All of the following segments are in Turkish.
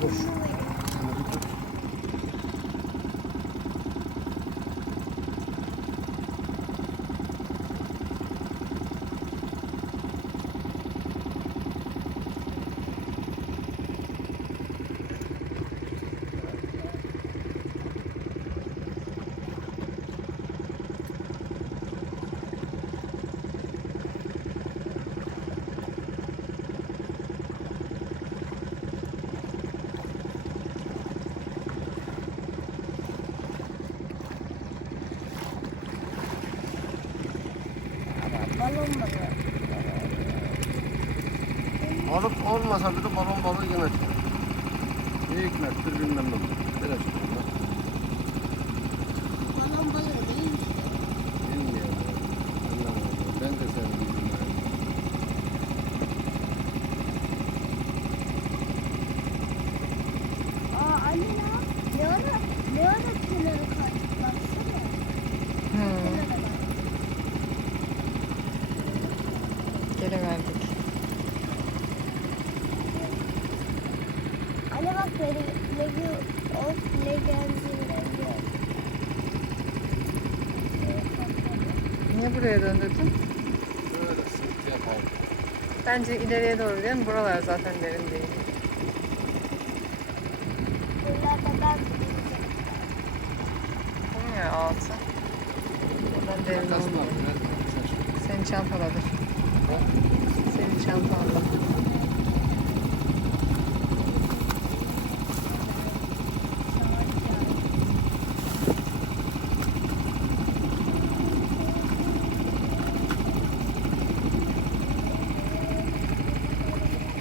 Thank you. Olmasa bile balon balığı yine çıkar. Ne hikmettir bilmem ne. Böyle çıkıyor. Balon balığı değil. Bilmiyorum. Anlamadım. Ben de senin bilmiyorum. Aa anne ya. Ne ara? Ne ara kenara kaçtı? Baksana. Hmm, Kenara bak. geri verdik. Anne bak böyle legi of legensin rengi. Niye buraya döndürdün? Böyle sıkıntı yapalım. Bence ileriye doğru gidelim. Buralar zaten derin değil. Buralarda ben Değil mi altı? Buradan derin olmuyor. Senin çantadadır. Senin çantanda.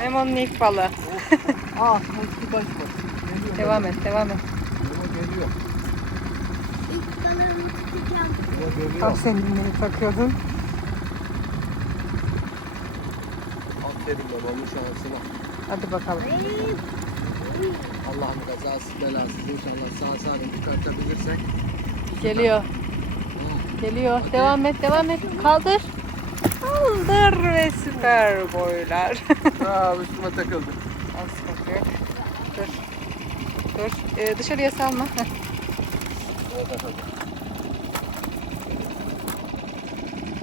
Memo'nun ilk balığı. Aa, bu baş var. Geliyor. Devam et, devam et. Bu geliyor. ilk balığımı tutacağım. Bu geliyor. Tam senin dinleri takıyordun. Aferin babamın şansına. Hadi bakalım. Allah'ın kazası belasız inşallah sağ salim çıkartabilirsek. Geliyor. Geliyor. Devam et, devam et. Kaldır. Kaldır ve süper boylar. Aa üstüme takıldı. Az bakıyor. Dur. Dur. Ee, dışarıya salma.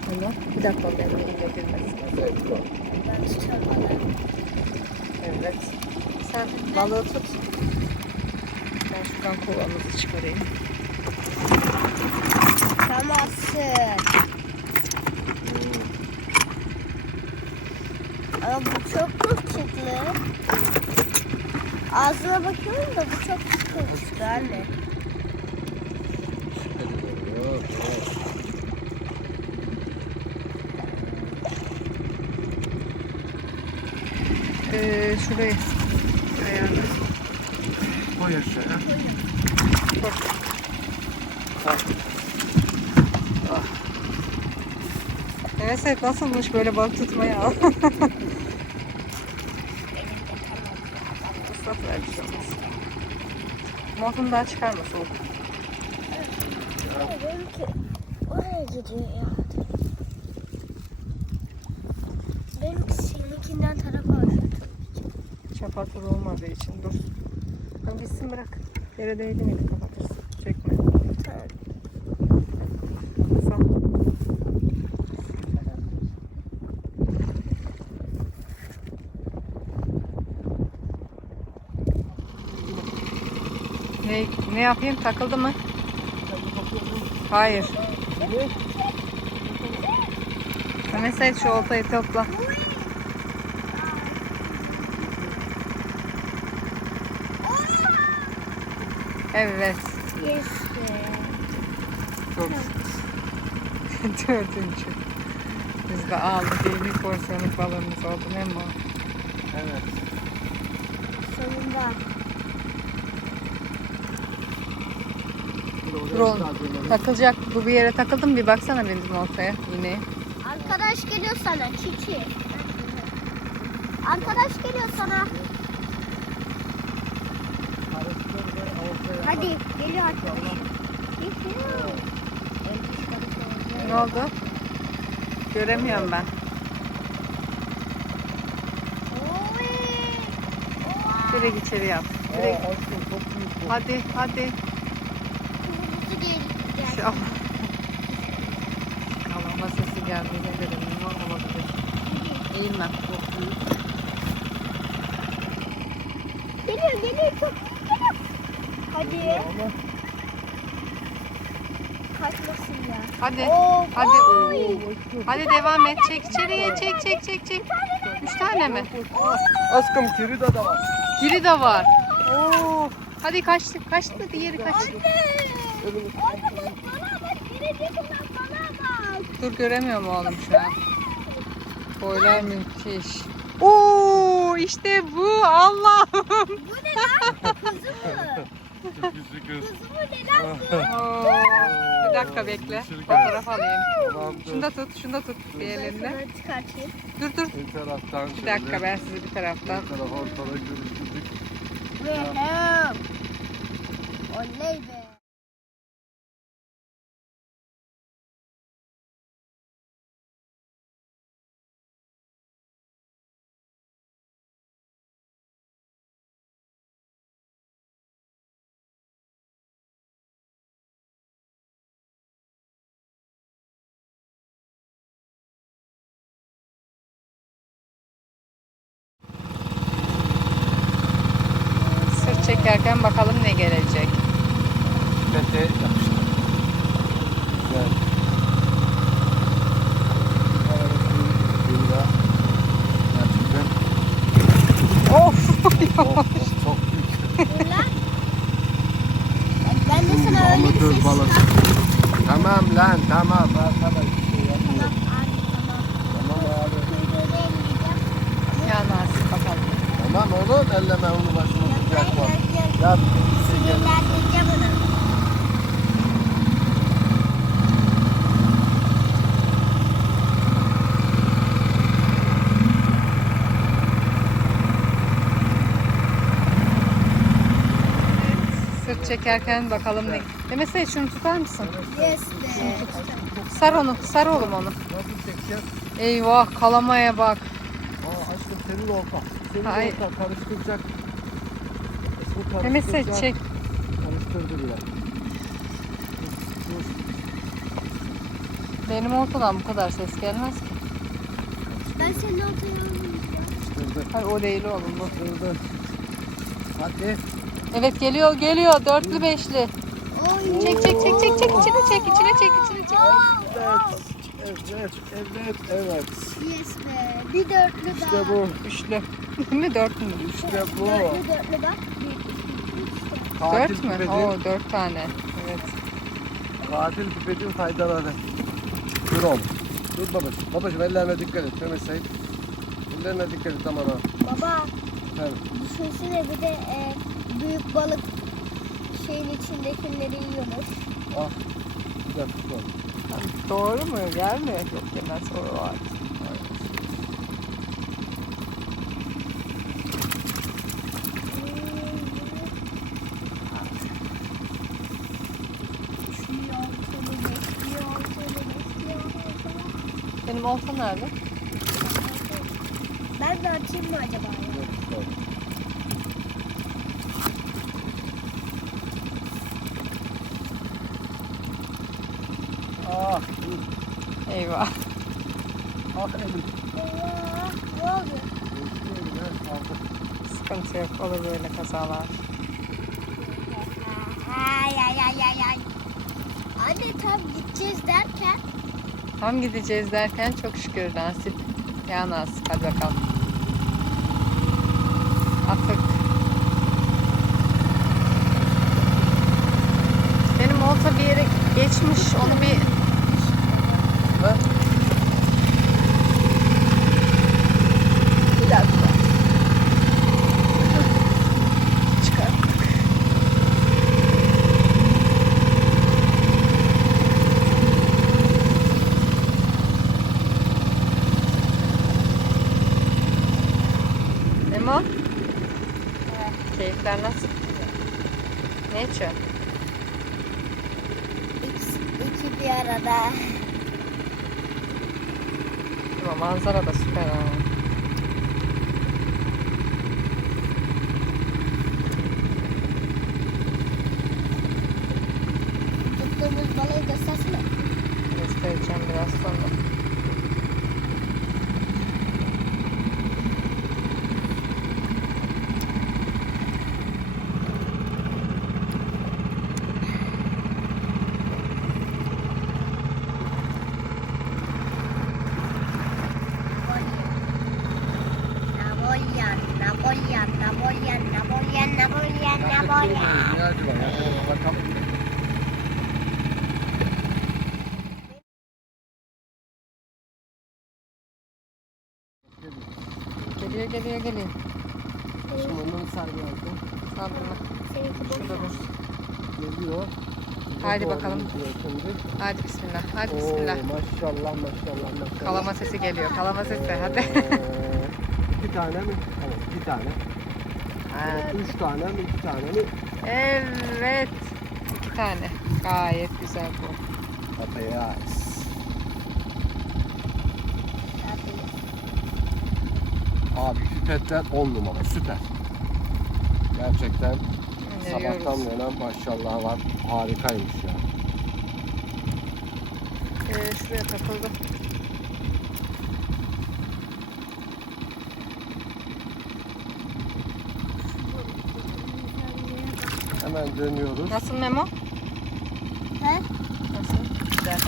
Bunu. Bir dakika. Ben tutacağım balığı. Evet. Sen balığı tut. Ben şuradan kovanımızı çıkarayım. Tutamazsın. Ama bu çok kılçıklı. Ağzına bakıyorum da bu çok kılçıklı anne. Ee, şurayı. Şuraya. Koy aşağıya. Koy. Evet, evet nasılmış böyle balık tutmayı Montunu daha çıkarma soğuk. Ama benimki oraya gidiyor ya. Çapatılı olmadığı için dur. Hadi bitsin bırak. Yere değdi miydi Ne, ne yapayım? Takıldı mı? Hayır. Mehmet Said şu oltayı topla. Evet. Yes. Çok Dördüncü. Biz de aldık. Bir porsiyonluk balığımız oldu. Ne mi? Evet. Sonunda. Oğlum. Takılacak. Bu bir yere takıldı mı? Bir baksana bizim oltaya. Yine. Arkadaş geliyor sana Çiçi. Arkadaş geliyor sana. Hadi geliyor arkadaş. Ne oldu? Göremiyorum ben. Direkt içeri. Aa, Direkt. Hadi hadi. Diye Şu geldi. Kalama sesi geldiğine göre ne olabilir? Eğilmem. Geliyor geliyor çok geliyor. Hadi kaçmasın ya. Hadi. Oo, Hadi. oy. Hadi devam et. Çek içeriye. Çek çek çek çek. Üç tane mi? aşkım kiri de var. Giri de var. Oo. Hadi kaçtı. Kaçtı diğeri kaç. Anne. Anne bak bana bak. Gelecek olan bana bak. Dur göremiyorum oğlum şu an. Boylar müthiş. Oo işte bu Allah'ım. Bu ne lan? Kızı mı? Şükür. Kızı mı ne lan? Oo. Bir dakika bekle. Fotoğraf alayım. Şunu da tut, şunu da tut bir elinde. Çıkartayım. Dur dur. Bir taraftan Bir dakika ben sizi bir taraftan. Bir tarafa ortada görüştürdük. Oley be. Çekerken bakalım ne gelecek. Pete yapıştı. Güzel. Gerçekten Of! çok, çok, büyük. Ben de sana öyle bir ses balık. Tamam lan tamam. Arkadaş bir şey yapma. Tamam abi tamam. Tamam abi. Ya Nasip bakalım. Tamam oğlum elleme onu başını Yap. Sinirlendireceğim onu. Sırt çekerken bakalım ne. Demet Seyit şunu tutar mısın? Yes be. Sar onu, sar oğlum onu. Nasıl çekeceğiz? Eyvah kalamaya bak. Aa aşkım senin orta. Senin Hayır. orta karıştıracak. Bu Seyit karıştıracak. çek. Benim ortadan bu kadar ses gelmez ki. Ben senin oturuyorum. Karıştırdı. Hayır o değil oğlum bu. Karıştırdı. Hadi. Evet geliyor geliyor dörtlü beşli. Oy. Çek çek çek çek çek içine çek içine çek içine çek. Evet. Evet. Evet. Evet. Yes be. Bir dörtlü İşte daha. bu. Üçlü. Değil mi dörtlü mü? İşte bu. Dörtlü dörtlü bak. Üç, dört. Katil Dört mü? Oo dört tane. Evet. katil pipecin faydaları. Dur oğlum. Dur babacığım. Babacığım ellerine dikkat et. Mehmet Sait. Ellerine dikkat et aman ha. Baba Evet. düşünsene bir de e, büyük balık şeyin içindekileri yiyormuş. Ah. Bir dakika. Doğru mu? Yer mi? Yok yemez o var. Benim olta nerede? Ben de açayım mı acaba ya? Ah. Eyvah. Ah elim. Allah, ne oldu? Geçti elime. Aldı. Sıkıntı yok. Olur böyle kazalar. Ay ay ay ay ay. Anne tam gideceğiz derken Tam gideceğiz derken çok şükür nasip. Ya nasip. Hadi bakalım. Atık. Benim olta bir yere geçmiş. Onu? Bir Nasıl? Evet. Keyifler nasıl? Ne için? İkisi, iki bir arada. Ama manzara da süper ha. Tuttuğumuz balığı göstersene. Göstereceğim biraz sonra. Geliyor geliyor geliyor. Şimdi ondan sar birazdan. Al bunu. Seninki boş. Şurada dur. Geliyor. Haydi bakalım. gidiyor Şimdi. Hadi bismillah. Oo, bismillah. maşallah maşallah maşallah. Kalama sesi geliyor. Kalama sesi. Hadi. Ee, iki tane mi? Evet iki tane. Evet. Üç tane mi? iki tane mi? Evet. İki tane. Gayet güzel bu. Papayas. Abi pipetler 10 numara süper. Gerçekten sabahtan Öneriyoruz. yana maşallah var. Harikaymış ya. Ee, şuraya takıldı. Hemen dönüyoruz. Nasıl Memo? He? Nasıl? Güzel.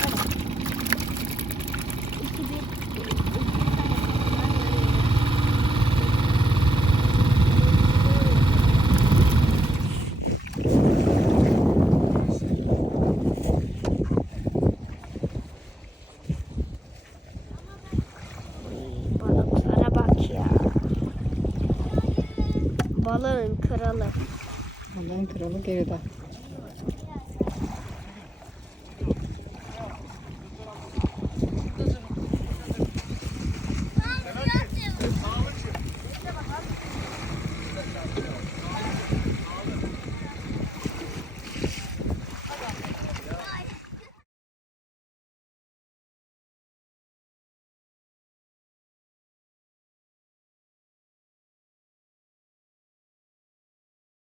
Balığın kralı. actividad.